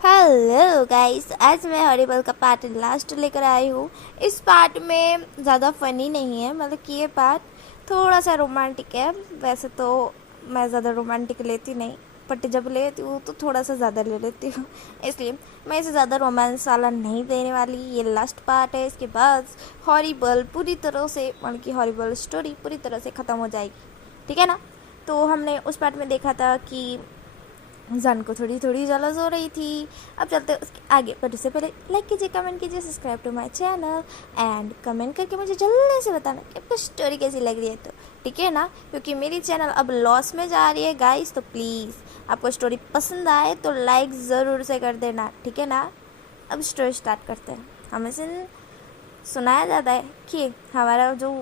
Hello guys, आज मैं horrible का पार्ट लास्ट लेकर आई हूँ। इस पार्ट में ज़्यादा फनी नहीं है, मतलब कि ये पार्ट थोड़ा सा रोमांटिक है। वैसे तो मैं ज़्यादा रोमांटिक लेती नहीं, बट जब लेती हूँ तो थोड़ा सा ज़्यादा ले लेती हूँ। इसलिए मैं इसे ज़्यादा रोमांस वाला नहीं देने वाली। ये लास्ट पार्ट है, इसके बाद हॉरिबल पूरी तरह से, मतलब कि हॉरिबल स्टोरी पूरी तरह से ख़त्म हो जाएगी। ठीक है ना। तो हमने उस पार्ट में देखा था कि जान को थोड़ी थोड़ी जलस हो रही थी। अब चलते उसके आगे, पर उससे पहले लाइक कीजिए, कमेंट कीजिए, subscribe to my channel and comment करके मुझे जल्दी से बताना कि आपको स्टोरी कैसी लग रही है। तो ठीक है ना, क्योंकि मेरी चैनल अब लॉस में जा रही है गाइस। तो प्लीज़ आपको स्टोरी पसंद आए तो लाइक ज़रूर से कर देना, ठीक है ना। अब स्टोरी स्टार्ट करते हैं। हमें सुनाया जाता है कि हमारा जो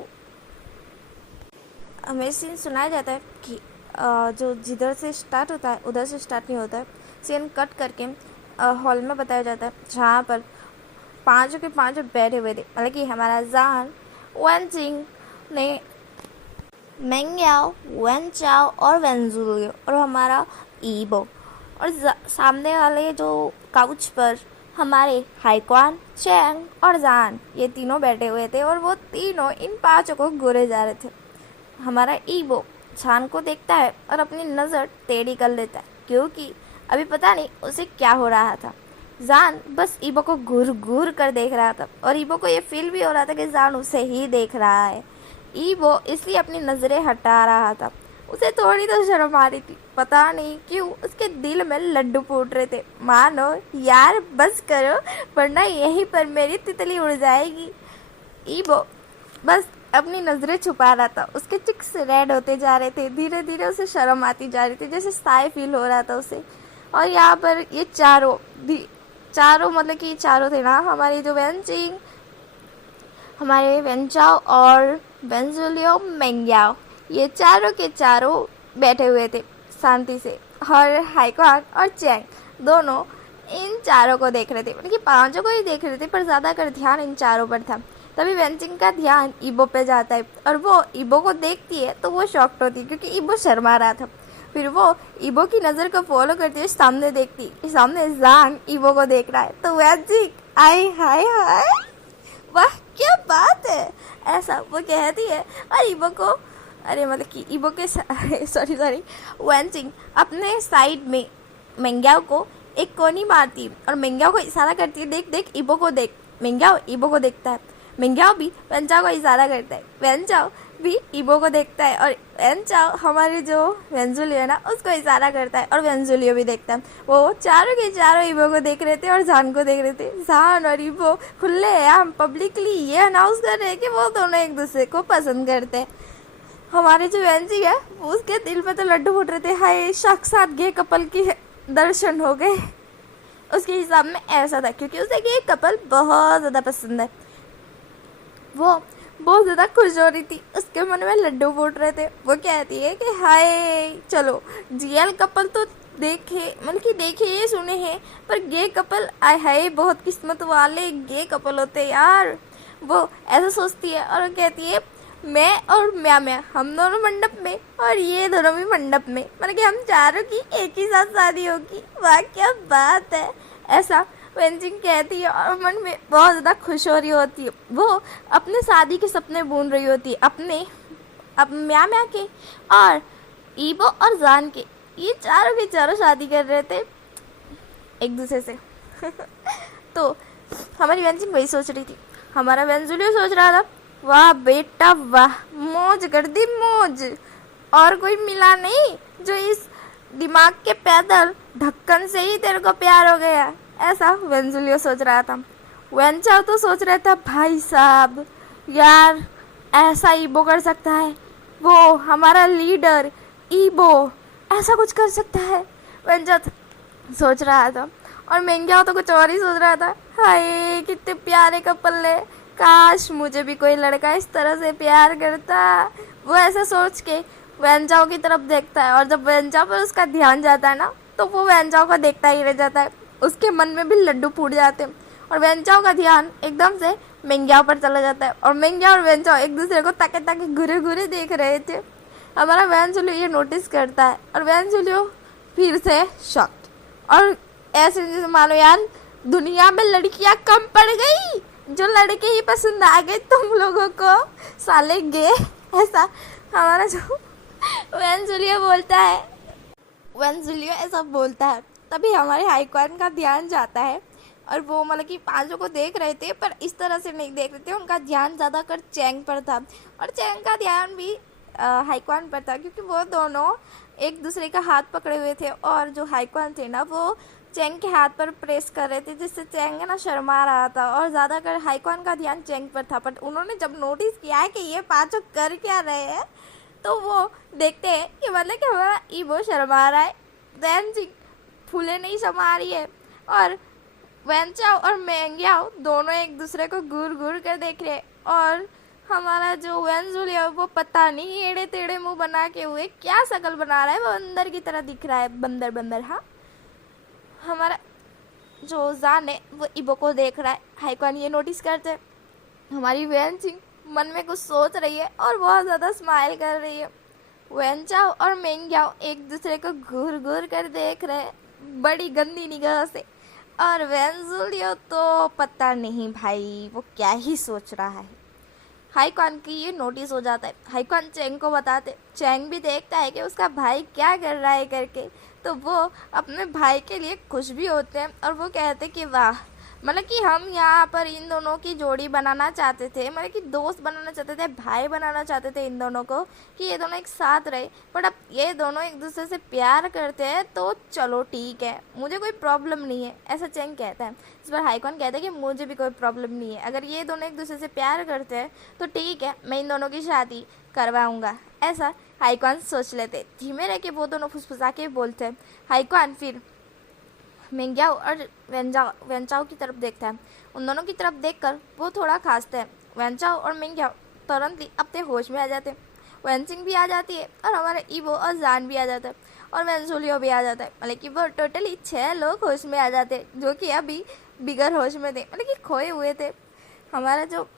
हमें सीन सुनाया जाता है कि जो जिधर से स्टार्ट होता है उधर से स्टार्ट नहीं होता है। सीन कट करके हॉल में बताया जाता है, जहाँ पर पांचों के पांचों बैठे हुए थे। मतलब कि हमारा जान, वेनजिंग ने, मेंग्याओ, वेनचाओ और वेंजुलियो और हमारा ईबो। और सामने वाले जो काउच पर हमारे हाइक्वान, चैंग और जान, ये तीनों बैठे हुए थे। और वो तीनों इन पांचों को घूरे जा रहे थे। हमारा ईबो जान को देखता है और अपनी नज़र टेढ़ी कर लेता है, क्योंकि अभी पता नहीं उसे क्या हो रहा था। जान बस ईबो को घूर घूर कर देख रहा था, और ईबो को ये फील भी हो रहा था कि जान उसे ही देख रहा है। ईबो इसलिए अपनी नज़रें हटा रहा था। उसे थोड़ी तो शर्म आ रही थी, पता नहीं क्यों उसके दिल में लड्डू फूट रहे थे। मानो यार बस करो, वरना यहीं पर मेरी तितली उड़ जाएगी। ईबो बस अपनी नज़रें छुपा रहा था। उसके चिक्स रेड होते जा रहे थे, धीरे धीरे उसे शर्म आती जा रही थी, जैसे साय फील हो रहा था उसे। और यहाँ पर ये चारों मतलब कि चारों थे ना, हमारे जो वेनचिंग, हमारे वेंचाओ और वेंजुलियो मेंग्याओ, ये चारों के चारों बैठे हुए थे शांति से। और हाइक्वान और चैंग दोनों इन चारों को देख रहे थे, मतलब कि पांचों को ही देख रहे थे, पर ज़्यादातर ध्यान इन चारों पर था। तभी वेंचिंग का ध्यान ईबो पे जाता है, और वो ईबो को देखती है तो वो शॉक्ड होती है, क्योंकि ईबो शर्मा रहा था। फिर वो ईबो की नज़र को फॉलो करते हुए सामने देखती, सामने जान ईबो को देख रहा है। तो वेंचिंग, आय हाय हाय, वाह क्या बात है, ऐसा वो कहती है। और ईबो को, अरे मतलब कि ईबो के सॉरी वेंचिंग अपने साइड में मेंग्याओ को एक कोनी मारती और मेंग्याओ को इशारा करती है, देख देख ईबो को देख। मेंग्याओ ईबो को देखता है, मेंग्याओ भी वेंचाओ को इशारा करता है, वेंचाओ भी ईबो को देखता है, और वेंचाओ हमारे जो वेंजुलियो है ना उसको इशारा करता है, और वेंजुलियो भी देखता है। वो चारों के चारों ईबो को देख रहे थे और जान को देख रहे थे। जान और ईबो खुले आम पब्लिकली ये अनाउंस कर रहे हैं कि वो दोनों एक दूसरे को पसंद करते हैं। हमारे जो वेंजी है उसके दिल में तो लड्डू फूट रहे थे, हाय साक्षात गे कपल की दर्शन हो गए। उसके हिसाब में ऐसा था, क्योंकि उसे गे कपल बहुत ज़्यादा पसंद है। वो बहुत ज़्यादा खुश हो रही थी, उसके मन में लड्डू फूट रहे थे। वो कहती है कि हाय चलो जीएल कपल तो देखे, मतलब कि देखे ये सुने हैं, पर गे कपल आय हाय बहुत किस्मत वाले गे कपल होते यार। वो ऐसा सोचती है और वो कहती है मैं और म्या हम दोनों मंडप में और ये दोनों भी मंडप में, मतलब कि हम चारों की एक ही साथ शादी होगी। वाह क्या बात है, ऐसा वेंचिंग कहती है और मन में बहुत ज़्यादा खुश हो रही होती है। वो अपने शादी के सपने बुन रही होती है, अब म्या के और ईबो और जान के। ये चारों के चारों शादी कर रहे थे एक दूसरे से। तो हमारी वेंचिंग वही सोच रही थी, हमारा वेंजुलियो सोच रहा था वाह बेटा वाह, मौज कर दी मौज, और कोई मिला नहीं जो इस दिमाग के पैदल ढक्कन से ही तेरे को प्यार हो गया। ऐसा वेंजुलियो सोच रहा था। वेंचाओ तो सोच रहा था भाई साहब यार ऐसा ईबो कर सकता है, वो हमारा लीडर ईबो ऐसा कुछ कर सकता है, वेंचाओ सोच रहा था। और मेंग्याओ तो कुछ और ही सोच रहा था, हाय कितने प्यारे कपल है, काश मुझे भी कोई लड़का इस तरह से प्यार करता। वो ऐसा सोच के वेंचाओ की तरफ देखता है, और जब वेंचाओ पर उसका ध्यान जाता है ना तो वो वेंचाओ को देखता ही रह जाता है। उसके मन में भी लड्डू फूट जाते हैं, और वेंचाओ का ध्यान एकदम से मेंग्याओ पर चला जाता है, और मेंग्याओ और वेंचाओ एक दूसरे को ताके ताके घुरे घुरे देख रहे थे। हमारा वेंजुलियो ये नोटिस करता है, और वेंजुलियो फिर से शॉक्ड, और ऐसे जैसे मानो यार दुनिया में लड़कियां कम पड़ गई, जो लड़के ही पसंद आ गए तुम लोगों को, साले गे। ऐसा हमारा जो वेंजुलियो बोलता है, वेंजुलियो ऐसा बोलता है, तभी हमारे हाईकॉर्न का ध्यान जाता है। और वो मतलब कि पांचों को देख रहे थे पर इस तरह से नहीं देख रहे थे, उनका ध्यान ज़्यादातर चैंग पर था। और चैंग का ध्यान भी हाईकॉर्न पर था, क्योंकि वो दोनों एक दूसरे का हाथ पकड़े हुए थे। और जो हाईकॉर्न थे ना, वो चैंग के हाथ पर प्रेस कर रहे थे, जिससे चैंग ना शर्मा रहा था। और ज़्यादातर हाईकॉर्न का ध्यान चैंग पर था। पर उन्होंने जब नोटिस किया है कि ये पांचों कर क्या रहे हैं, तो वो देखते हैं कि मतलब कि हमारा ईबो शर्मा रहा है, दैन जी फूले नहीं समा रही है। और वेंचाओ और मेंग्याओ दोनों एक दूसरे को घूर घूर कर देख रहे हैं। और हमारा जो वेंजुल है वो पता नहीं एड़े टेढ़े मुंह बना के हुए क्या शकल बना रहा है, वो अंदर की तरह दिख रहा है, बंदर बंदर। हाँ, हमारा जो जान है वो इबो को देख रहा है। हाईकॉन ये नोटिस करते हैं। हमारी वेंची मन में कुछ सोच रही है और बहुत ज़्यादा स्माइल कर रही है। वेंचाओ और मेंग्याओ एक दूसरे को घूर घूर कर देख रहे हैं बड़ी गंदी निगाह से। और वेंजुलियो तो पता नहीं भाई वो क्या ही सोच रहा है। हाईकॉन की ये नोटिस हो जाता है। हाईकॉन चैंग को बताते, चैंग भी देखता है कि उसका भाई क्या कर रहा है करके। तो वो अपने भाई के लिए खुश भी होते हैं और वो कहते कि वाह, मतलब कि हम यहाँ पर इन दोनों की जोड़ी बनाना चाहते थे, मतलब कि दोस्त बनाना चाहते थे, भाई बनाना चाहते थे इन दोनों को, कि ये दोनों एक साथ रहे। बट अब ये दोनों एक दूसरे से प्यार करते हैं तो चलो ठीक है, मुझे कोई प्रॉब्लम नहीं है, ऐसा चैंग कहता है। इस पर हाईकॉन कहता है कि मुझे भी कोई प्रॉब्लम नहीं है, अगर ये दोनों एक दूसरे से प्यार करते हैं तो ठीक है, मैं इन दोनों की शादी करवाऊँगा, ऐसा हाईकॉन सोच लेते। धीमे रह के वो दोनों फुसफुसा के बोलते हैं। हाईकॉन फिर मेंग्याओ और वेंचाओ की तरफ देखता है। उन दोनों की तरफ देखकर वो थोड़ा खांसते हैं। वेंचाओ और मेंग्याओ तुरंत ही अपने होश में आ जाते हैं। वेंचिंग भी आ जाती है और हमारा ईवो और जान भी आ जाता है और वेंजुलियो भी आ जाता है। मतलब कि वो टोटली 6 लोग होश में आ जाते हैं, जो कि अभी बिगर होश में थे, मतलब कि खोए हुए थे। हमारा जो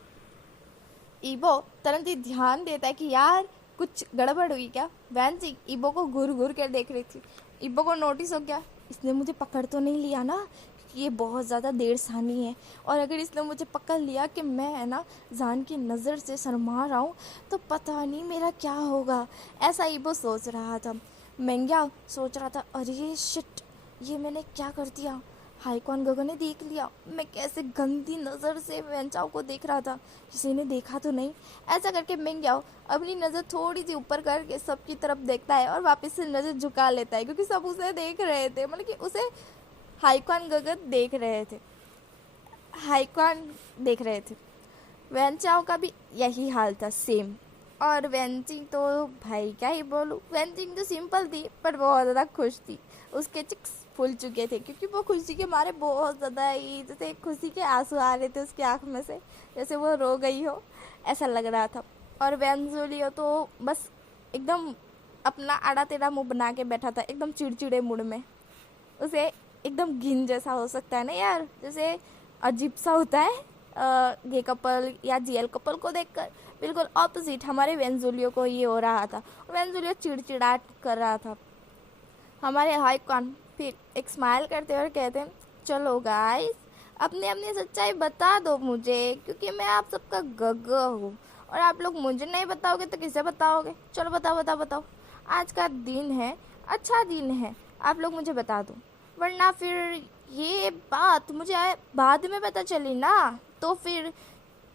ईबो तुरंत ही ध्यान देता है कि यार कुछ गड़बड़ हुई क्या। वैंचिंग ईबो को घूर घूर कर देख रही थी। ईबो को नोटिस हो गया, इसने मुझे पकड़ तो नहीं लिया ना, ये बहुत ज़्यादा देर सानी है। और अगर इसने मुझे पकड़ लिया कि मैं है ना जान की नज़र से शर्मा रहा हूँ, तो पता नहीं मेरा क्या होगा, ऐसा ईबो सोच रहा था। मेंग्या सोच रहा था, अरे शिट, ये मैंने क्या कर दिया। हाईकॉन गगन ने देख लिया, मैं कैसे गंदी नज़र से वेंचाओ को देख रहा था, किसी ने देखा तो नहीं। ऐसा करके मेंग्याओ अपनी नज़र थोड़ी सी ऊपर करके सबकी तरफ देखता है और वापस से नज़र झुका लेता है, क्योंकि सब उसे देख रहे थे, मतलब कि उसे हाईकॉन गगन देख रहे थे, हाईकॉन देख रहे थे। वेंचाओ का भी यही हाल था, सेम। और वेंचिंग तो भाई क्या ही बोलूँ, वेंचिंग तो सिंपल थी पर बहुत ज़्यादा खुश थी। उसके चिक्स फूल चुके थे, क्योंकि वो खुशी के मारे बहुत ज़्यादा ही, जैसे खुशी के आंसू आ रहे थे उसकी आँख में से, जैसे वो रो गई हो, ऐसा लग रहा था। और वेंजुलियो तो बस एकदम अपना आड़ा टेढ़ा मुँह बना के बैठा था, एकदम चिड़चिड़े मूड में। उसे एकदम घिन जैसा हो सकता है ना यार, जैसे अजीब सा होता है गे कपल या जीएल कपल को देखकर, बिल्कुल ऑपोजिट हमारे वेंजुलियो को ये हो रहा था। वेंजुलियो चिड़चिड़ाहट कर रहा था। हमारे हाईकॉन फिर एक स्माइल करते हुए कहते हैं, चलो गाइस अपनी अपनी सच्चाई बता दो मुझे, क्योंकि मैं आप सबका गग्गा हूँ और आप लोग मुझे नहीं बताओगे तो किसे बताओगे। चलो बताओ बताओ बताओ, आज का दिन है, अच्छा दिन है, आप लोग मुझे बता दो, वरना फिर ये बात मुझे बाद में पता चली ना, तो फिर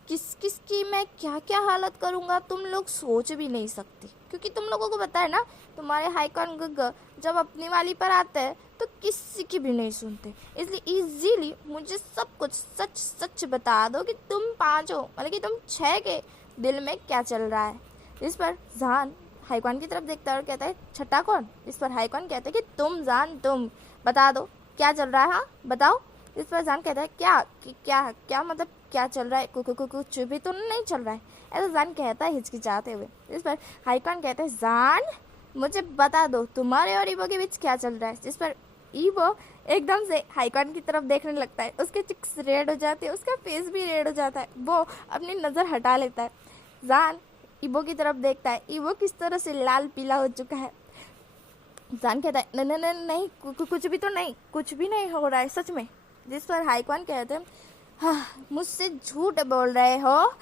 किस किस की मैं क्या क्या हालत करूँगा तुम लोग सोच भी नहीं सकते। क्योंकि तुम लोगों को पता है ना, तुम्हारे हाईकॉन गग्गा जब अपनी वाली पर आते हैं तो किसी की भी नहीं सुनते, इसलिए इजीली मुझे सब कुछ सच सच बता दो कि तुम पाँचों, मतलब कि तुम 6 के दिल में क्या चल रहा है। इस पर जान हाईकॉन की तरफ देखता है और कहता है, छठा कौन। इस पर हाईकॉन कहता है कि तुम जान, तुम बता दो क्या चल रहा है, हाँ बताओ। इस पर जान कहता है, क्या क्या क्या मतलब क्या चल रहा है, कुछ भी तो नहीं चल रहा है, ऐसा जान कहता है हिचकिचाते हुए। इस पर हाईकॉन कहता है, जान मुझे बता दो तुम्हारे और ईवो के बीच क्या चल रहा है। जिस पर ईवो एकदम से हाईकॉन की तरफ देखने लगता है, उसके चिक्स रेड हो जाते हैं, उसका फेस भी रेड हो जाता है, वो अपनी नज़र हटा लेता है। जान ईवो की तरफ देखता है, ईवो किस तरह से लाल पीला हो चुका है। जान कहता है नहीं नहीं नहीं नहीं, कुछ भी तो नहीं, कुछ भी नहीं हो रहा है सच में। जिस पर हाईकॉन कहते हैं हाँ मुझसे झूठ बोल रहे हो,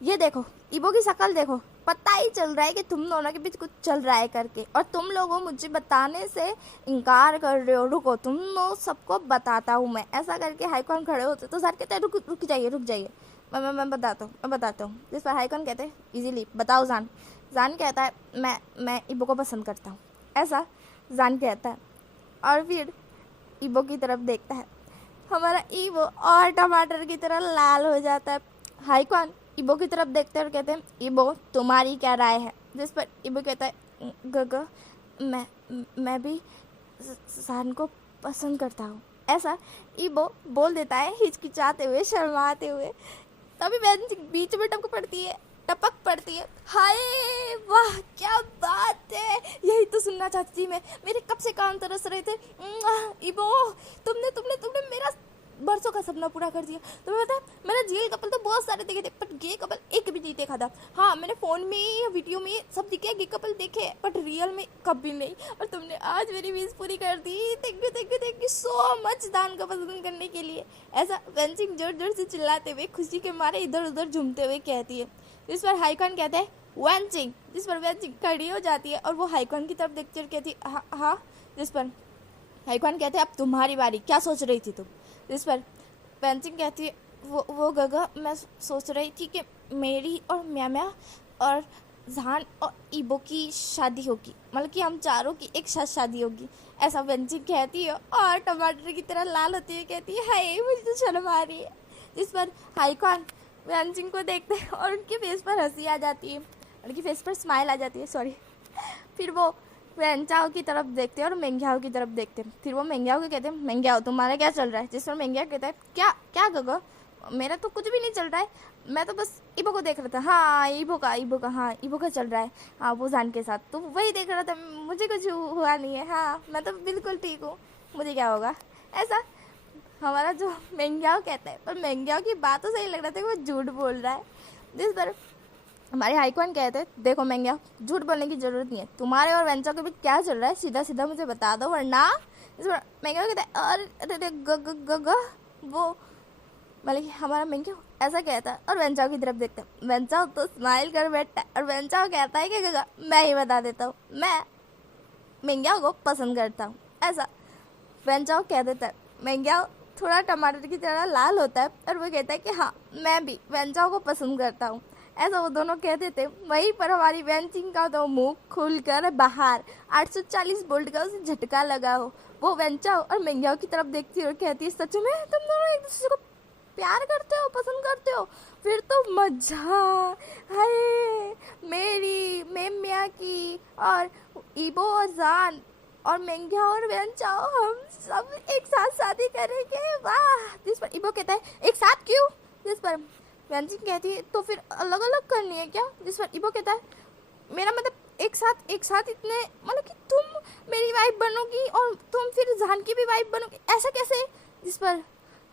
ये देखो इबो की शक्ल देखो, पता ही चल रहा है कि तुम दोनों के बीच कुछ चल रहा है करके, और तुम लोगों मुझे बताने से इनकार कर रहे हो। रुको तुम लोग सबको बताता हूँ मैं, ऐसा करके हाईकॉन खड़े होते तो सर कहते हैं रुक रुक जाइए रुक जाइए, मैं बताता हूँ। जिस पर हाईकॉन कहते हैं इजीली बताओ जान। जान कहता है मैं इबो को पसंद करता हूँ, ऐसा जान कहता है। और फिर इबो की तरफ देखता है, हमारा इबो और टमाटर की तरह लाल हो जाता है। हाईकॉन इबो की तरफ देखते हैं और कहते हैं इबो तुम्हारी क्या राय है। जिस पर इबो कहता है गगा मैं भी जान को पसंद करता हूँ, ऐसा इबो बोल देता है हिचकिचाते हुए शर्माते हुए। तभी बहन बीच में टपक पड़ती है। हाय वाह क्या बात है, यही तो सुनना चाहती थी मैं, मेरे कब से कान तरस रहे थे। इबो तुमने तुमने तुमने मेरा बरसों का सपना पूरा कर दिया। तुम्हें पता है मैंने जेल कपल तो बहुत सारे देखे थे, बट गे कपल एक भी नहीं देखा था। हाँ मैंने फ़ोन में या वीडियो में सब दिखे गे कपल देखे, बट रियल में कभी नहीं। और तुमने आज मेरी विश पूरी कर दी, थैंक यू सो मच दान का पसंद करने के लिए। ऐसा वेंचिंग जोर जोर से चिल्लाते हुए खुशी के मारे इधर उधर झूमते हुए कहती है। जिस पर हाईकॉन कहता है वेंचिंग। जिस पर वेंचिंग खड़ी हो जाती है और वो हाईकॉन की तरफ देखती है और कहती है हाँ। जिस पर हाईकॉन कहते हैं अब तुम्हारी बारी, क्या सोच रही थी तुम। जिस पर वेंचिंग कहती है वो गगा मैं सोच रही थी कि मेरी और म्या और जान और इबो की शादी होगी, मतलब कि हम चारों की एक साथ शादी होगी, ऐसा वेंचिंग कहती है। और टमाटर की तरह लाल होती है कहती है हाय मुझे तो शर्म आ रही है। जिस पर हाईकॉन वेंचिंग को देखते हैं और उनके फेस पर हंसी आ जाती है, उनकी फेस पर स्माइल आ जाती है सॉरी। फिर वो वेंचाओ की तरफ देखते हैं और मेंग्याओ की तरफ देखते हैं। फिर वो मेंग्याओ को कहते हैं मेंग्याओ तुम्हारा क्या चल रहा है। जिस पर मेंग्या कहता है क्या क्या गगा मेरा तो कुछ भी नहीं चल रहा है, मैं तो बस इबो को देख रहा था। हाँ इबो का हाँ इबो का चल रहा है, हाँ वो जान के साथ तो वही देख रहा था, मुझे कुछ हुआ नहीं है, हाँ मैं तो बिल्कुल ठीक हूँ, मुझे क्या होगा। ऐसा हमारा जो मेंग्याओ कहता है, पर मेंग्याओ की बात तो सही लग रहा था कि वो झूठ बोल रहा है। जिस पर हमारे हाईकॉन कहते हैं देखो मेंग्या झूठ बोलने की ज़रूरत नहीं है, तुम्हारे और वेंचा के बीच क्या चल रहा है सीधा सीधा मुझे बता दो वरना। इस पर मेंग्या कहता है अरे ग वो मतलब हमारा मेंग्या ऐसा कहता है और वेंचाओ की तरफ देखता है। वेंचाओ तो स्माइल कर बैठता है और वेंचाओ कहता है कि गगा मैं ही बता देता हूँ, मैं मेंग्या को पसंद करता हूँ, ऐसा वेंचाओ कह देता है। मेंग्या थोड़ा टमाटर की तरह लाल होता है और वो कहता है कि हाँ मैं भी वेंचाओ को पसंद करता हूँ, ऐसा वो दोनों कहते थे। वहीं पर हमारी वेंचिंग का तो मुंह खुलकर बाहर 840 वोल्ट का उसे झटका लगा हो। वो वेंचाओ और मेंग्याओ की तरफ देखती है और कहती है सच में तुम दोनों एक दूसरे को प्यार करते हो, पसंद करते हो, फिर तो मजा। हाय मेरी मेम्या की और इबो और जान और मेंग्या और वेंचाओ हम सब एक साथ शादी करेंगे, वाह। जिस पर इबो कहता है एक साथ क्यों। जिस पर वेंचिंग कहती है तो फिर अलग अलग करनी है क्या। जिस पर इबो कहता है मेरा मतलब एक साथ इतने मतलब कि तुम मेरी वाइफ बनोगी और तुम फिर जान की भी वाइफ बनोगी, ऐसा कैसे। जिस पर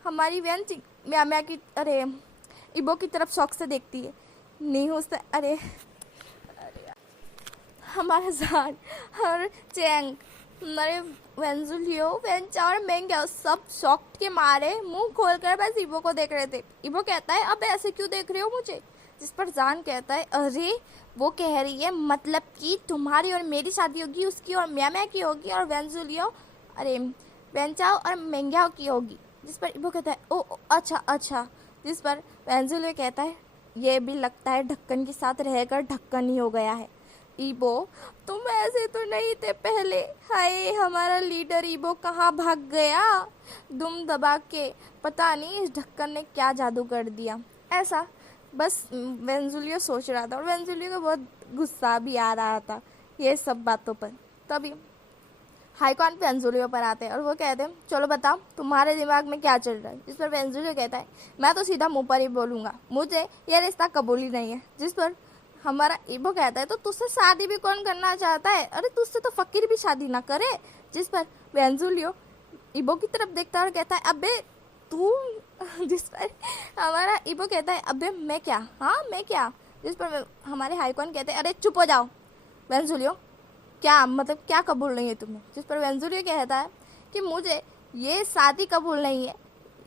हमारी वेंचिंग म्या की अरे इबो की तरफ शौक से देखती है, नहीं हो सकता। अरे हमारा जान और चैंग हमारे वेंजुलियो वेंचा और मेंग्या सब शॉक के मारे मुंह खोलकर बस इबो को देख रहे थे। इबो कहता है अब ऐसे क्यों देख रहे हो मुझे। जिस पर जान कहता है अरे वो कह रही है मतलब कि तुम्हारी और मेरी शादी होगी, उसकी और म्या की होगी, और वेंजुलियो अरे वेंचाओ और मेंग्याओ की होगी। जिस पर इबो कहता है ओ अच्छा। जिस पर वेंजुलियो कहता है ये भी लगता है ढक्कन के साथ रहकर ढक्कन ही हो गया है। इबो तुम ऐसे तो नहीं थे पहले, हाय हमारा लीडर इबो कहाँ भाग गया दुम दबा के, पता नहीं इस ढक्कन ने क्या जादू कर दिया। ऐसा बस वेंजुलियो सोच रहा था और वेंजुलियो को बहुत गुस्सा भी आ रहा था ये सब बातों पर। तभी हाईकॉन वेंजुलियो पर आते हैं और वो कहते हैं चलो बताओ तुम्हारे दिमाग में क्या चल रहा है। जिस पर वेंजुलियो कहता है मैं तो सीधा मुँह पर ही बोलूँगा, मुझे ये रिश्ता कबूल ही नहीं है। जिस पर हमारा इबो कहता है तो तुझसे शादी भी कौन करना चाहता है, अरे तुझसे तो फकीर भी शादी ना करे। जिस पर वेंजुलियो इबो की तरफ देखता है और कहता है अबे तू। जिस पर हमारा इबो कहता है अबे मैं क्या, हाँ मैं क्या। जिस पर हमारे हाईकॉन कहते हैं अरे चुप हो जाओ वेंजुलियो, क्या मतलब क्या कबूल नहीं है तुम्हें? जिस पर वेंजुलियो कहता है कि मुझे ये शादी कबूल नहीं है,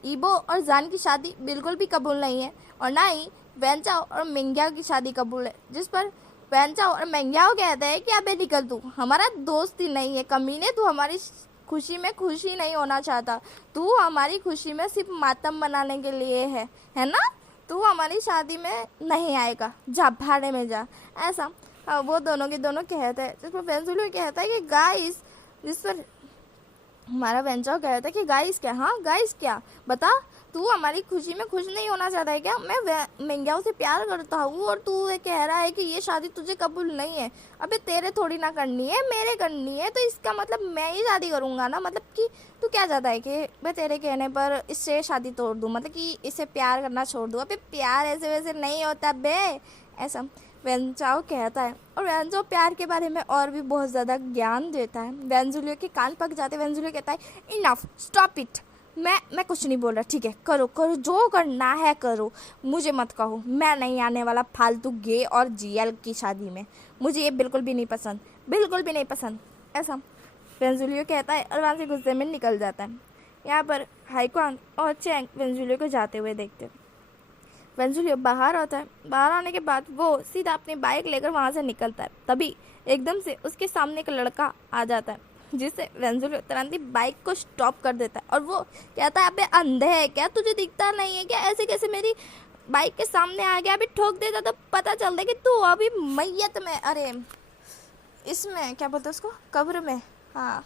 ईबो और जान की शादी बिल्कुल भी कबूल नहीं है, और ना ही वेंचाओ और मेंग्याओ की शादी कबूल है। जिस पर वेंचाओ और मेंग्याओ कहते हैं कि अबे निकल, तू हमारा दोस्त ही नहीं है कमीने, तू हमारी खुशी में खुशी नहीं होना चाहता, तू हमारी खुशी में सिर्फ मातम मनाने के लिए है ना? तू हमारी शादी में नहीं आएगा, जा भाड़े में जा। ऐसा वो दोनों के दोनों कहते हैं। जिस पर वेंजुलियो कहता है कि गाइस, जिस पर हमारा वेंचाओ कहता है कि गाइस क्या? हाँ गाइस क्या? बता, तू हमारी खुशी में खुश नहीं होना चाहता है क्या? मैं मेंग्याओ से प्यार करता हूँ और तू ये कह रहा है कि ये शादी तुझे कबूल नहीं है। अबे तेरे थोड़ी ना करनी है, मेरे करनी है, तो इसका मतलब मैं ही शादी करूँगा ना। मतलब कि तू क्या चाहता है कि मैं तेरे कहने पर इससे शादी तोड़ दूँ, मतलब कि इससे प्यार करना छोड़ दूँ? अबे प्यार ऐसे वैसे नहीं होता बे। ऐसा वेंचाओ कहता है, और वेंचाओ प्यार के बारे में और भी बहुत ज़्यादा ज्ञान देता है। वेंजुलियो के कान पक जाते। वेंजुलियो कहता है इनफ, स्टॉप इट, मैं कुछ नहीं बोल रहा, ठीक है करो करो जो करना है करो, मुझे मत कहो, मैं नहीं आने वाला फालतू गे और जीएल की शादी में, मुझे ये बिल्कुल भी नहीं पसंद, बिल्कुल भी नहीं पसंद। ऐसा वेंजुलियो कहता है और वहाँ से गुस्से में निकल जाता है। यहाँ पर हाईक्वांग और चैंग वेंजुलियो को जाते हुए देखते हैं। वेंजुलियो बाहर आता है। बाहर आने के बाद वो सीधा अपनी बाइक लेकर वहाँ से निकलता है। तभी एकदम से उसके सामने एक लड़का आ जाता है, जिससे वेंजुलियो तुरंत ही बाइक को स्टॉप कर देता है और वो कहता है अबे अंधे है क्या, तुझे दिखता नहीं है क्या? ऐसे कैसे मेरी बाइक के सामने आ गया? अभी ठोक देता तो पता चलता कि तू अभी मैयत में, अरे इसमें क्या बोलते उसको, कब्र में, हाँ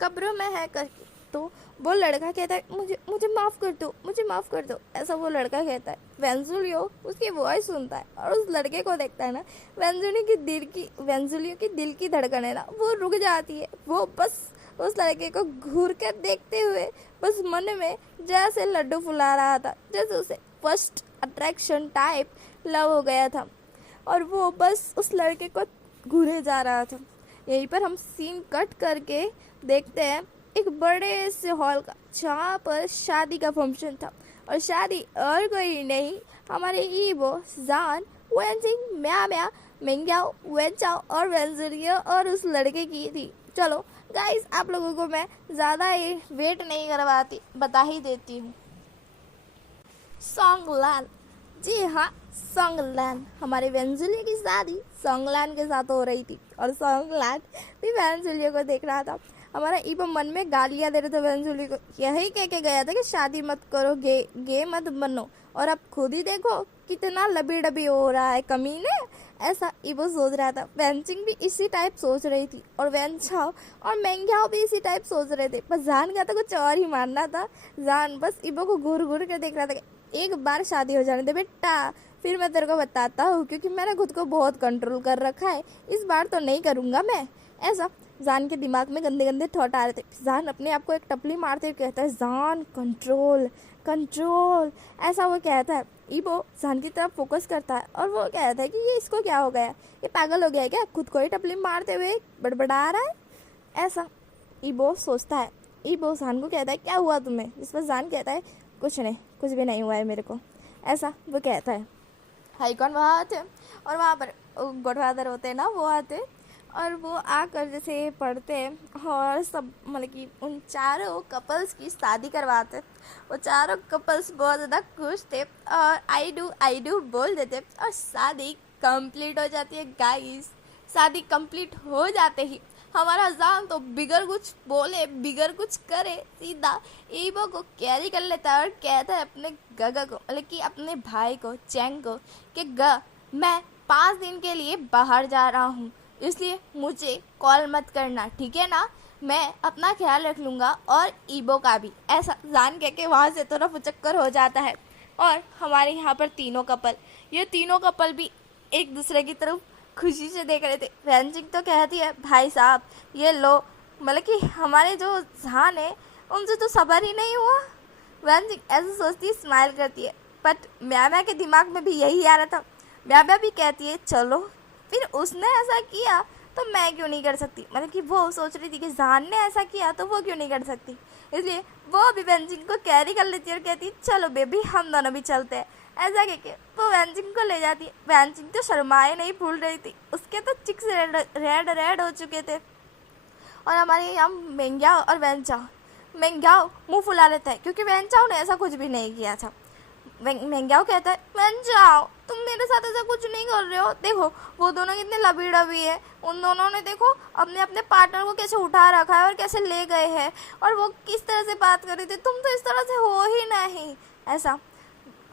कब्र में है करके। तो वो लड़का कहता है मुझे मुझे माफ़ कर दो, मुझे माफ़ कर दो, ऐसा वो लड़का कहता है। वेंजुलियो उसकी वॉइस सुनता है और उस लड़के को देखता है ना, वेंजुलियो की दिल की धड़कन है ना, वो रुक जाती है। वो बस उस लड़के को घूर कर देखते हुए बस मन में जैसे लड्डू फुला रहा था, जैसे उसे फर्स्ट अट्रैक्शन टाइप लव हो गया था और वो बस उस लड़के को घूरे जा रहा था। यहीं पर हम सीन कट करके देखते हैं एक बड़े से हॉल का, जहाँ पर शादी का फंक्शन था, और शादी और कोई नहीं, हमारे ईबो, जान, वेंजिंग, म्या, मेंग्याओ, वेंचाओ और वेंजुलियो और उस लड़के की थी। चलो गाइस, आप लोगों को मैं ज़्यादा ही वेट नहीं करवाती, बता ही देती हूँ। सॉन्गलान, जी हाँ सॉन्गलान, हमारे वेंजुलियो की शादी सॉन्गलान के साथ हो रही थी और सॉन्गलान भी वेंजुलियो को देख रहा था। हमारा ईबो मन में गालियाँ दे रहे थे वेंजुलियो को, यही कह के गया था कि शादी मत करो, गे मत बनो, और अब खुद ही देखो कितना लबी डबी हो रहा है कमीने। ऐसा ईबो सोच रहा था। वेंचिंग भी इसी टाइप सोच रही थी और वेंचाओ और मेंग्याओ भी इसी टाइप सोच रहे थे। बस जान का तो कुछ और ही मानना था। जान बस ईबो को घूर घूर कर देख रहा था कि एक बार शादी हो जाने दे बेटा, फिर मैं तेरे को बताता हूँ, क्योंकि मैंने खुद को बहुत कंट्रोल कर रखा है, इस बार तो नहीं करूँगा मैं। ऐसा जान के दिमाग में गंदे गंदे थॉट आ रहे थे। जान अपने आप को एक टपली मारते हुए कहता है जान कंट्रोल कंट्रोल, ऐसा वो कहता है। ईबो जान की तरफ फोकस करता है और वो कहता है कि ये इसको क्या हो गया, ये पागल हो गया है क्या, खुद को ही टपली मारते हुए बड़बड़ा रहा है। ऐसा ईबो सोचता है। ईबो जान को कहता है क्या हुआ तुम्हें? इस पर जान कहता है कुछ नहीं, कुछ भी नहीं हुआ है मेरे को, ऐसा वो कहता है। हाईकॉन वहाँ आते और वहाँ पर गॉडफादर होते हैं ना, वो आते और वो आकर जैसे पढ़ते हैं और सब मतलब कि उन चारों कपल्स की शादी करवाते। वो चारों कपल्स बहुत ज़्यादा खुश थे और आई डू बोल देते और शादी कंप्लीट हो जाती है। गाइस, शादी कंप्लीट हो जाते ही हमारा जान तो बिगर कुछ बोले बिगर कुछ करे सीधा ईबो को कैरी कर लेता है और कहता है अपने गगा को, मतलब कि अपने भाई को, चैंग को, कि मैं 5 दिन के लिए बाहर जा रहा हूँ, इसलिए मुझे कॉल मत करना, ठीक है ना? मैं अपना ख्याल रख लूँगा और ईबो का भी। ऐसा जान कह के वहाँ से तरफ चक्कर हो जाता है और हमारे यहाँ पर ये तीनों कपल भी एक दूसरे की तरफ खुशी से देख रहे थे। वेंजिंग तो कहती है भाई साहब ये लो, मतलब कि हमारे जो जान है उनसे तो सबर ही नहीं हुआ। वेंजिंग ऐसे सोचती स्माइल करती है, बट म्या के दिमाग में भी यही आ रहा था। म्या भी कहती है चलो, फिर उसने ऐसा किया तो मैं क्यों नहीं कर सकती, मतलब कि वो सोच रही थी कि जान ने ऐसा किया तो वो क्यों नहीं कर सकती, इसलिए वो भी वेंजिंग को कैरी कर लेती है और कहती है चलो बेबी हम दोनों भी चलते हैं। ऐसा कह के वो वैनजिंग को ले जाती है। वैनजिंग तो शर्माए नहीं भूल रही थी, उसके तो चिक्स रेड रेड रेड हो चुके थे। और हमारे यहाँ मेंग्याओ और वैनचाओ, मेंग्याओ मुंह फुला लेता है क्योंकि वैनचाओ ने ऐसा कुछ भी नहीं किया था। मेंग्याओ कहता है वैनचाओ तुम मेरे साथ ऐसा कुछ नहीं कर रहे हो, देखो वो दोनों कितने लबी डबी है, उन दोनों ने देखो अपने अपने पार्टनर को कैसे उठा रखा है और कैसे ले गए हैं, और वो किस तरह से बात कर रही थी, तुम तो इस तरह से हो ही नहीं। ऐसा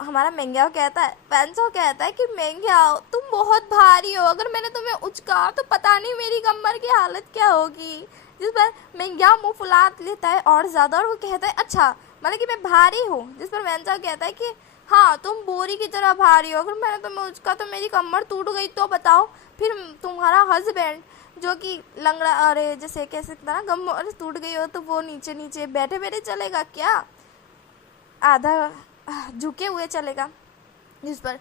हमारा मेंग्याओ कहता है, वैनचाओ कहता है कि मेंग्याओ तुम बहुत भारी हो, अगर मैंने तुम्हें उचका तो पता नहीं मेरी कमर की हालत क्या होगी। जिस पर मेंग्याओ मुंह फुला लेता है और ज़्यादा, और वो कहता है अच्छा मतलब कि मैं भारी हूँ। जिस पर वैनचाओ कहता है कि हाँ तुम बोरी की तरह भारी हो, अगर मैंने तुम्हें उचका तो मेरी कमर टूट गई तो बताओ फिर तुम्हारा हस्बैंड जो कि लंगड़ा, अरे जैसे कह सकता ना गम टूट गई हो तो वो नीचे नीचे बैठे बैठे चलेगा क्या, आधा झुके हुए चलेगा। जिस पर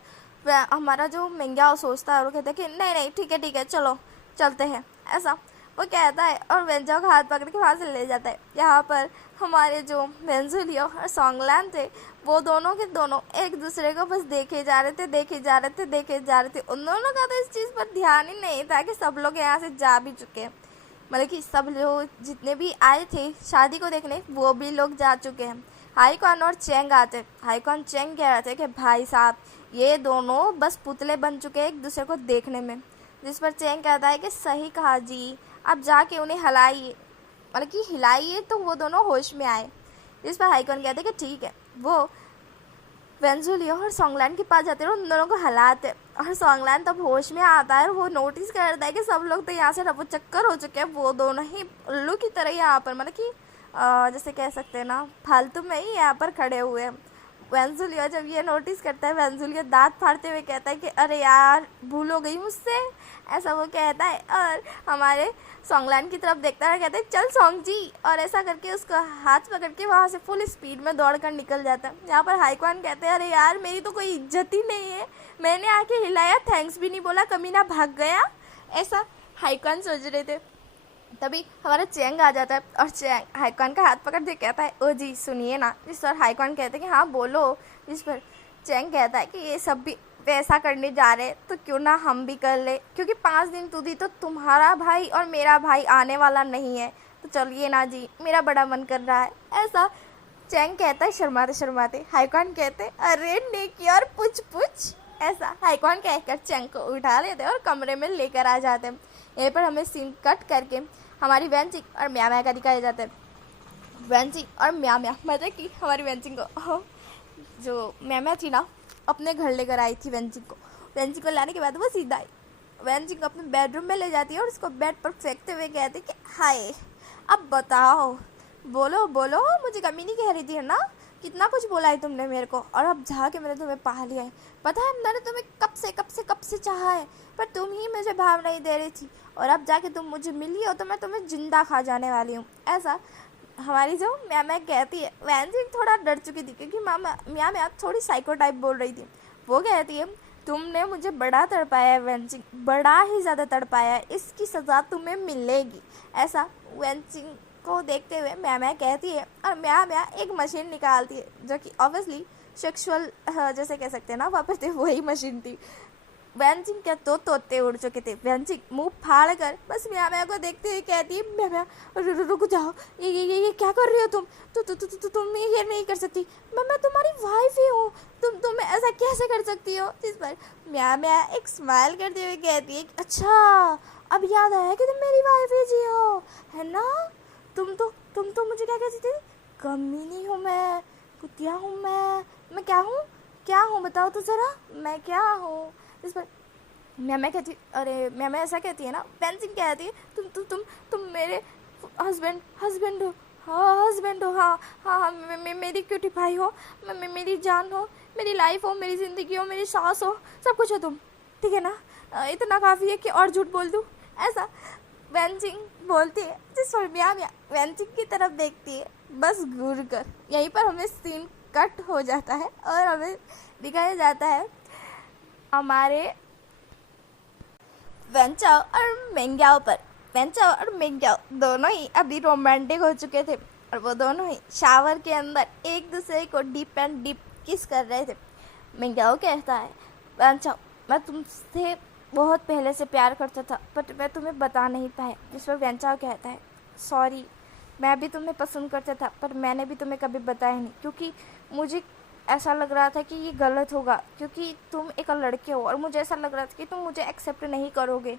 हमारा जो मेंग्याओ सोचता है और वो कहता है कि नहीं नहीं ठीक है चलो चलते हैं, ऐसा वो कहता है और वेंजाओ का हाथ पकड़ के वहाँ से ले जाता है। यहाँ पर हमारे जो वेंजुलियो और सोंगलान थे वो दोनों के दोनों एक दूसरे को बस देखे जा रहे थे। उन दोनों का तो इस चीज़ पर ध्यान ही नहीं था कि सब लोग यहाँ से जा भी चुके हैं, मतलब कि सब लोग जितने भी आए थे शादी को देखने वो भी लोग जा चुके हैं। हाईकॉन और चेंग आते, हाईकॉन चेंग कह रहे थे कि भाई साहब ये दोनों बस पुतले बन चुके हैं एक दूसरे को देखने में। जिस पर चेंग कहता है कि सही कहा जी, अब जाके उन्हें हिलाइए, मतलब कि हिलाइए तो वो दोनों होश में आए। जिस पर हाईकॉन कहते हैं कि ठीक है। वो वेंजुलियो और सोंगलान के पास जाते हैं, उन दोनों को हिलाते और सोंगलान तब होश में आता है और वो नोटिस करता है कि सब लोग तो यहाँ से रफू चक्कर हो चुके हैं, वो दोनों ही उल्लू की तरह यहाँ पर मतलब कि जैसे कह सकते हैं ना फालतू में ही यहाँ पर खड़े हुए हैं। वेंजुलियो जब ये नोटिस करता है, वेंजुलियो दांत फाड़ते हुए कहता है कि अरे यार भूल हो गई मुझसे, ऐसा वो कहता है। और हमारे सोंगलान की तरफ देखता है, कहता है चल सोंग जी, और ऐसा करके उसका हाथ पकड़ के वहाँ से फुल स्पीड में दौड़ कर निकल जाता है। यहाँ पर हाईकॉन कहते हैं अरे यार मेरी तो कोई इज्जत ही नहीं है, मैंने आके हिलाया, थैंक्स भी नहीं बोला, कमीना भाग गया, ऐसा हाईकॉन सोच रहे थे। तभी हमारा चेंग आ जाता है और चेंग हाईकॉन का हाथ पकड़ के कहता है ओ जी सुनिए ना। जिस पर हाईकॉन कहते हैं कि हाँ बोलो। जिस पर चेंग कहता है कि ये सब भी वैसा करने जा रहे तो क्यों ना हम भी कर ले, क्योंकि 5 दिन तुदी तो तुम्हारा भाई और मेरा भाई आने वाला नहीं है, तो चलिए ना जी मेरा बड़ा मन कर रहा है, ऐसा चेंग कहता है शर्माते शर्माते। हाईकॉन कहते अरे नेकी और पुछ पुछ, ऐसा हाईकॉन कहकर चेंग को उठा लेते और कमरे में लेकर आ जाते हैं। यहीं पर हमें सीन कट करके हमारी वेंचिंग और म्या म्या का दिखाया जाता है। वेंचिंग और म्या म्या मतलब कि हमारी वेंचिंग को जो म्या म्या थी ना अपने घर लेकर आई थी वेंचिंग को लाने के बाद वो सीधा आई वेंचिंग को अपने बेडरूम में ले जाती है और उसको बेड पर फेंकते हुए कहती कि हाय अब बताओ, बोलो बोलो, मुझे कमी नहीं कह रही थी है ना, कितना कुछ बोला है तुमने मेरे को, और अब जाके मैंने तुम्हें पा लिया है। पता है मैंने तुम्हें कब से चाहा है, पर तुम ही मुझे भाव नहीं दे रही थी, और अब जाके तुम मुझे मिली हो तो मैं तुम्हें जिंदा खा जाने वाली हूँ, ऐसा हमारी जो म्या म्या कहती है। वैनजिंग थोड़ा डर चुकी थी क्योंकि म्या म्या थोड़ी साइको टाइप बोल रही थी। वो कहती है तुमने मुझे बड़ा तड़पाया है वेंचिंग, बड़ा ही ज़्यादा तड़पाया है, इसकी सज़ा तुम्हें मिलेगी, ऐसा वेंचिंग को देखते हुए म्या म्या कहती है। और म्या म्या एक मशीन निकालती है जो कि ऑब्वियसली सेक्सुअल जैसे कह सकते हैं ना वहाँ पर वही मशीन थी। वेंचिंग क्या तो तोते उड़ चुके थे। वेंचिंग मुंह फाड़ कर बस म्या म्या को देखते हुए कहती है म्या म्या रुक जाओ, ये क्या कर रही हो तुम ये नहीं कर सकती, मैं तुम्हारी वाइफ ही हूँ, तुम ऐसा कैसे कर सकती हो। जिस पर म्या म्या एक स्माइल करते हुए कहती है अच्छा अब याद आया कि तुम मेरी वाइफ ही जी हो, है ना, तुम तो मुझे क्या कहती थी, कमीनी हूँ मैं, कुतिया हूँ मैं क्या हूँ बताओ तो ज़रा, मैं क्या हूँ। इस पर मैं कहती अरे मैं ऐसा कहती है ना, वेंचिंग कहती है तुम मेरे हस्बैंड हो, हस्बैंड हो, हाँ मेरी क्यूटी भाई हो, मेरी जान हो, मेरी लाइफ हो, मेरी ज़िंदगी हो, मेरी सांस हो, सब कुछ हो तुम, ठीक है ना, इतना काफ़ी है कि और झूठ बोल दूँ, ऐसा वेंचिंग बोलती है। जिस पर म्या म्या वेंचिंग की तरफ देखती है बस घूर कर। यहीं पर हमें सीन कट हो जाता है और हमें दिखाया जाता है हमारे वेंचाओ और मेंग्याओ पर। वेंचाओ और मेंग्याओ दोनों ही अभी रोमांटिक हो चुके थे और वो दोनों ही शावर के अंदर एक दूसरे को डीप एंड डीप किस कर रहे थे। मिंग्याओ कहता है, वैंचाओ मैं तुमसे बहुत पहले से प्यार करता था बट मैं तुम्हें बता नहीं पाया। जिस पर वैंचाओ कहता है, सॉरी, मैं भी तुम्हें पसंद करता था पर मैंने भी तुम्हें कभी बताया नहीं, क्योंकि मुझे ऐसा लग रहा था कि ये गलत होगा, क्योंकि तुम एक लड़के हो और मुझे ऐसा लग रहा था कि तुम मुझे एक्सेप्ट नहीं करोगे,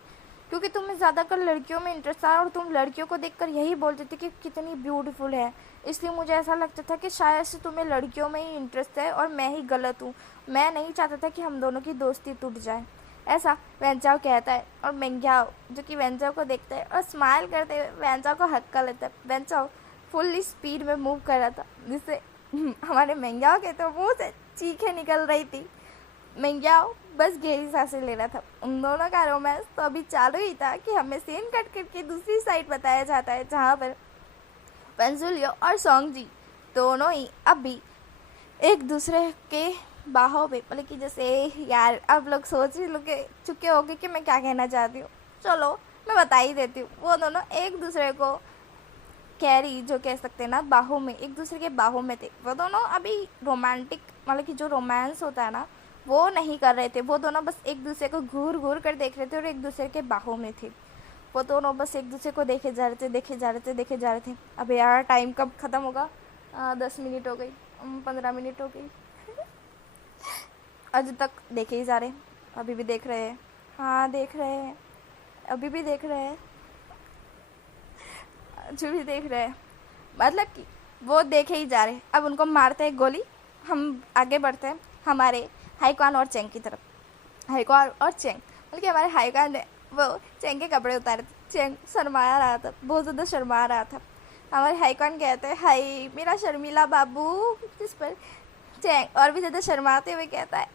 क्योंकि तुम्हें ज़्यादातर लड़कियों में इंटरेस्ट था और तुम लड़कियों को देखकर यही बोलते थे कि कितनी ब्यूटीफुल है। इसलिए मुझे ऐसा लगता था कि शायद से तुम्हें लड़कियों में ही इंटरेस्ट है और मैं ही गलत हूँ। मैं नहीं चाहता था कि हम दोनों की दोस्ती टूट जाए, ऐसा वैंचाओ कहता है। और मेंग्याओ जो कि वैंचाओ को देखता है और स्माइल करते हुए वैंचाओ को हक कर लेता है। वैंचाओ फुल्ली स्पीड में मूव कर रहा था, जिससे हमारे मेंग्याओ के तो मुंह से चीखें निकल रही थी। मेंग्याओ बस गहरी सांसें ले रहा था। उन दोनों का रोमांस तो अभी चालू ही था कि हमें सीन कट करके दूसरी साइड बताया जाता है, जहाँ पर पेंसुलियो और सोंगजी दोनों ही अभी एक दूसरे के बाहों पे, मतलब कि जैसे यार आप लोग सोच ही चुके होंगे कि मैं क्या कहना चाहती हूँ, चलो मैं बता ही देती हूँ। वो दोनों एक दूसरे को कैरी जो कह सकते हैं ना, बाहों में, एक दूसरे के बाहों में थे। वो दोनों अभी रोमांटिक, मतलब कि जो रोमांस होता है ना, वो नहीं कर रहे थे। वो दोनों बस एक दूसरे को घूर घूर कर देख रहे थे और एक दूसरे के बाहों में थे। वो दोनों बस एक दूसरे को देखे जा रहे थे, देखे जा रहे थे, देखे जा रहे थे। अब यार टाइम कब ख़त्म होगा? 10 मिनट हो गई, 15 मिनट हो गई। अभी तक देखे ही जा रहे, अभी भी देख रहे हैं। हाँ देख रहे हैं, अभी भी देख रहे हैं, जो भी देख रहे हैं, मतलब कि वो देखे ही जा रहे हैं। अब उनको मारते हैं गोली। हम आगे बढ़ते हैं हमारे हाईकॉन और चेंग की तरफ। हाईकॉन और चेंग, मतलब कि हमारे हाईकॉन ने वो चेंग के कपड़े उतारे थे। चेंग शर्माया रहा था, बहुत ज़्यादा शर्मा रहा था। हमारे हाईकॉन कहते हैं, हाय मेरा शर्मीला बाबू। जिस पर चेंग और भी ज़्यादा शर्माते हुए कहता है,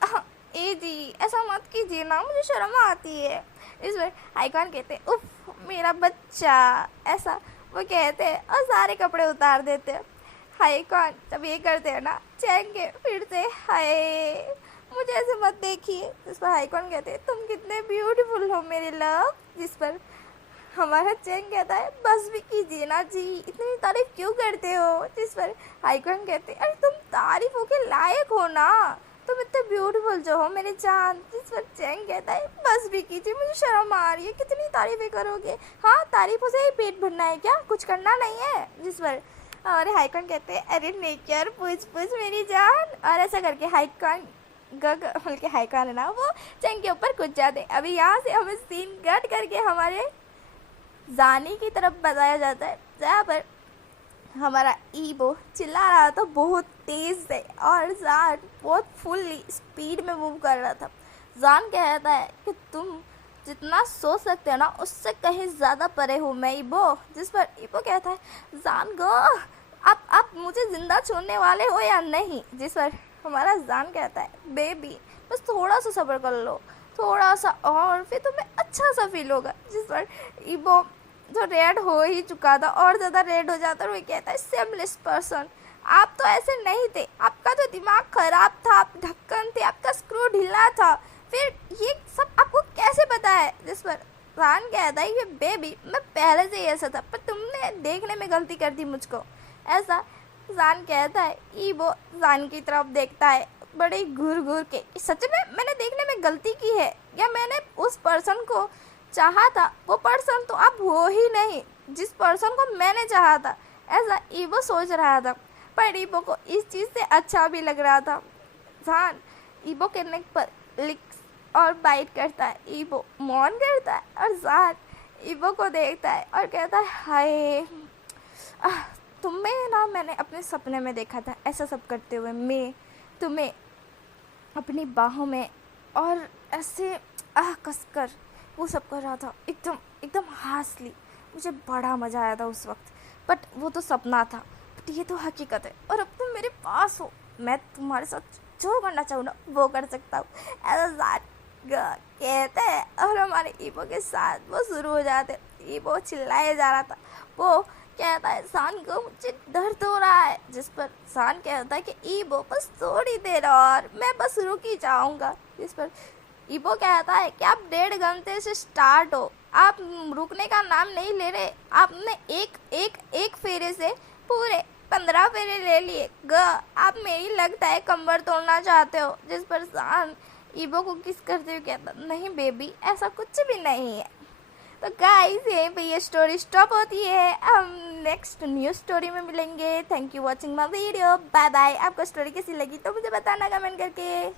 ए जी ऐसा मत कीजिए ना, मुझे शर्म आती है। इस पर हाईकॉन कहते हैं, उफ मेरा बच्चा, ऐसा वो कहते हैं और सारे कपड़े उतार देते हैं। हाईकॉन जब ये करते हैं ना, चेंग के फिर से, हाय मुझे ऐसे मत देखिए। जिस पर हाईकॉन कहते हैं, तुम कितने ब्यूटीफुल हो मेरे लव। जिस पर हमारा चेंग कहता है, बस भी कीजिए ना जी, इतनी तारीफ क्यों करते हो। जिस पर हाईकॉन कहते हैं, अरे तुम तारीफों के लायक हो ना, तुम इतने ब्यूटीफुल जो हो मेरे जान। जिस पर चेंग कहता है, बस भी कीजिए, मुझे शर्म आ रही है, कितनी तारीफें करोगे। हाँ तारीफों से ही पेट भरना है क्या, कुछ करना नहीं है। जिस पर हमारे हाईकॉन कहते हैं, अरे नेचर पूछ पूछ मेरी जान। और ऐसा करके हाईकॉन बल्कि हाईकॉन है ना, वो चेंग के ऊपर कूद जाते। अभी यहाँ से हमें सीन कट करके हमारे जानी की तरफ बताया जाता है, जहाँ पर हमारा ईबो चिल्ला रहा था बहुत तेज़ से और जान बहुत फुल्ली स्पीड में मूव कर रहा था। जान कहता है कि तुम जितना सोच सकते हो ना, उससे कहीं ज़्यादा परे हूँ मैं ईबो। जिस पर ईबो कहता है, जान गो आप मुझे ज़िंदा छोड़ने वाले हो या नहीं। जिस पर हमारा जान कहता है, बेबी बस थोड़ा सा सब्र कर लो, थोड़ा सा और फिर तुम्हें अच्छा सा फील होगा। जिस पर ईबो जो रेड हो ही चुका था और ज़्यादा रेड हो जाता, और वो कहता है, सेमलेस पर्सन, आप तो ऐसे नहीं थे, आपका तो दिमाग खराब था, आप ढक्कन थे, आपका स्क्रू ढीला था, फिर ये सब आपको कैसे पता है। जिस पर जान कहता है, ये बेबी मैं पहले से ही ऐसा था, पर तुमने देखने में गलती कर दी मुझको, ऐसा जान कहता है। ईबो जान की तरफ देखता है बड़े घूर घूर के, सच में मैंने देखने में गलती की है या मैंने उस पर्सन को चाहा था, वो पर्सन तो अब हो ही नहीं जिस पर्सन को मैंने चाहा था, ऐसा ईबो सोच रहा था। पर ईबो को इस चीज़ से अच्छा भी लग रहा था। जान ईबो के नेक पर लिक्स और बाइट करता है, ईबो मौन करता है और जान ईबो को देखता है और कहता है, हाय तुम्हें ना मैंने अपने सपने में देखा था ऐसा सब करते हुए, मैं तुम्हें अपनी बाहों में और ऐसे कसकर वो सब कर रहा था, एकदम एकदम हासली। मुझे बड़ा मज़ा आया था उस वक्त, बट वो तो सपना था, बट ये तो हकीकत है और अब तुम मेरे पास हो, मैं तुम्हारे साथ जो करना चाहूँ ना वो कर सकता हूँ, ऐसा कहते हैं। और हमारे ईबो के साथ वो शुरू हो जाते। ईबो चिल्लाए जा रहा था, वो कहता है, सान को मुझे दर्द हो रहा है। जिस पर सान कहता है कि ईबो बस थोड़ी देर और, मैं बस रुक ही जाऊँगा। जिस पर ईबो कहता है कि आप 1.5 घंटे से स्टार्ट हो, आप रुकने का नाम नहीं ले रहे, आपने एक फेरे से पूरे 15 फेरे ले लिए आप मेरी लगता है कंबर तोड़ना चाहते हो। जिस पर सान ईबो को किस करते हुए कहता, नहीं बेबी ऐसा कुछ भी नहीं है। तो गाइस यहीं पे ये स्टोरी स्टॉप होती है। हम नेक्स्ट न्यू स्टोरी में मिलेंगे। Thank you watching my video, bye bye. आपको स्टोरी कैसी लगी तो मुझे बताना कमेंट करके।